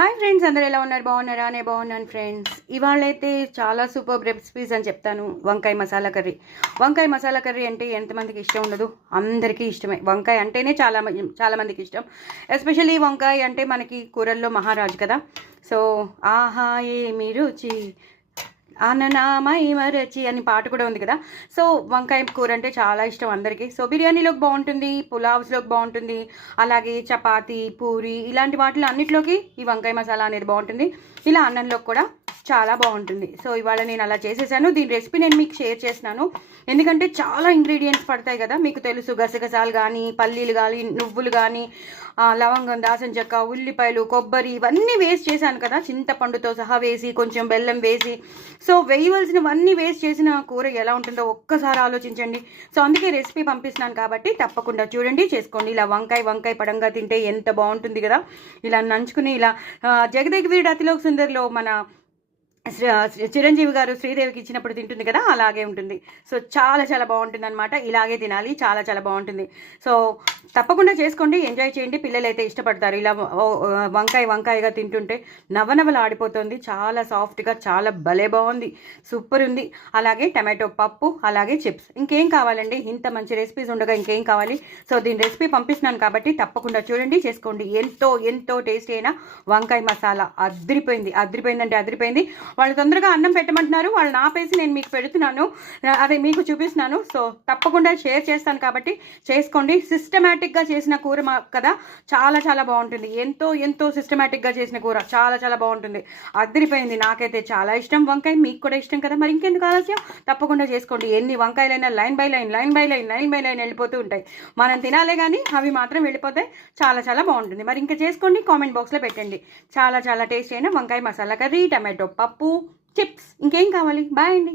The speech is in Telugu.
హాయ్ ఫ్రెండ్స్, అందరూ ఎలా ఉన్నారు? బాగున్నారా? నేను బాగున్నాను ఫ్రెండ్స్. ఇవాళైతే చాలా సూపర్ రెసిపీస్ అని చెప్తాను. వంకాయ మసాలా కర్రీ. వంకాయ మసాలా కర్రీ అంటే ఎంతమందికి ఇష్టం ఉండదు? అందరికీ ఇష్టమే. వంకాయ అంటేనే చాలా మందికి ఇష్టం. ఎస్పెషల్లీ వంకాయ అంటే మనకి కూరల్లో మహారాజు కదా. సో ఆహా ఏమి రుచి ఆననామై మరచి అని పాట కూడా ఉంది కదా. సో వంకాయ కూర అంటే చాలా ఇష్టం అందరికీ. సో బిర్యానీలోకి బాగుంటుంది, పులావ్స్లోకి బాగుంటుంది, అలాగే చపాతీ, పూరి ఇలాంటి వాటిలో అన్నిట్లోకి ఈ వంకాయ మసాలా అనేది బాగుంటుంది. ఇలా అన్నంలోకి కూడా చాలా బాగుంటుంది. సో ఇవాళ నేను అలా చేసేసాను. దీని రెసిపీ నేను మీకు షేర్ చేస్తున్నాను. ఎందుకంటే చాలా ఇంగ్రీడియంట్స్ పడతాయి కదా, మీకు తెలుసు. గసగసాలు కానీ, పల్లీలు కానీ, నువ్వులు కానీ, లవంగం, దాసం చెక్క, ఉల్లిపాయలు, కొబ్బరి ఇవన్నీ వేస్ట్ చేశాను కదా, చింతపండుతో సహా వేసి, కొంచెం బెల్లం వేసి. సో వేయవలసినవన్నీ వేస్ట్ చేసిన కూర ఎలా ఉంటుందో ఒక్కసారి ఆలోచించండి. సో అందుకే రెసిపీ పంపిస్తున్నాను కాబట్టి తప్పకుండా చూడండి, చేసుకోండి. ఇలా వంకాయ పడంగా తింటే ఎంత బాగుంటుంది కదా. ఇలా నంచుకుని ఇలా జగదేక వీరుడు అతిలోక సుందరిలో మన చిరంజీవి గారు శ్రీదేవికి ఇచ్చినప్పుడు తింటుంది కదా, అలాగే ఉంటుంది. సో చాలా బాగుంటుంది అనమాట. ఇలాగే తినాలి, చాలా బాగుంటుంది. సో తప్పకుండా చేసుకోండి, ఎంజాయ్ చేయండి. పిల్లలు అయితే ఇష్టపడతారు. ఇలా వంకాయగా తింటుంటే నవనవలు ఆడిపోతుంది. చాలా సాఫ్ట్గా, చాలా భలే బాగుంది, సూపర్ ఉంది. అలాగే టమాటో పప్పు, అలాగే చిప్స్. ఇంకేం కావాలండి? ఇంత మంచి రెసిపీస్ ఉండగా ఇంకేం కావాలి? సో దీని రెసిపీ పంపిస్తున్నాను కాబట్టి తప్పకుండా చూడండి, చేసుకోండి. ఎంతో టేస్టీ అయిన వంకాయ మసాలా అదిరిపోయిందంటే అదిరిపోయింది. వాళ్ళు తొందరగా అన్నం పెట్టమంటున్నారు, వాళ్ళని ఆపేసి నేను మీకు పెడుతున్నాను, అదే మీకు చూపిస్తున్నాను. సో తప్పకుండా షేర్ చేస్తాను కాబట్టి చేసుకోండి. సిస్టమేటిక్గా చేసిన కూర కదా, చాలా బాగుంటుంది. ఎంతో సిస్టమేటిక్గా చేసిన కూర చాలా బాగుంటుంది, అదిరిపోయింది. నాకైతే చాలా ఇష్టం వంకాయ, మీకు కూడా ఇష్టం కదా. మరి ఇంకెందుకు ఆలస్యం? తప్పకుండా చేసుకోండి. ఎన్ని వంకాయలైనా లైన్ బై లైన్ వెళ్ళిపోతూ ఉంటాయి. మనం తినాలే కానీ అవి మాత్రం వెళ్ళిపోతాయి. చాలా బాగుంటుంది. మరి ఇంకా చేసుకోండి, కామెంట్ బాక్స్లో పెట్టండి. చాలా టేస్టీ అయిన వంకాయ మసాలా కర్రీ, టమాటో పప్పు, చిప్స్. ఇంకేం కావాలి? బాయ్ అండి.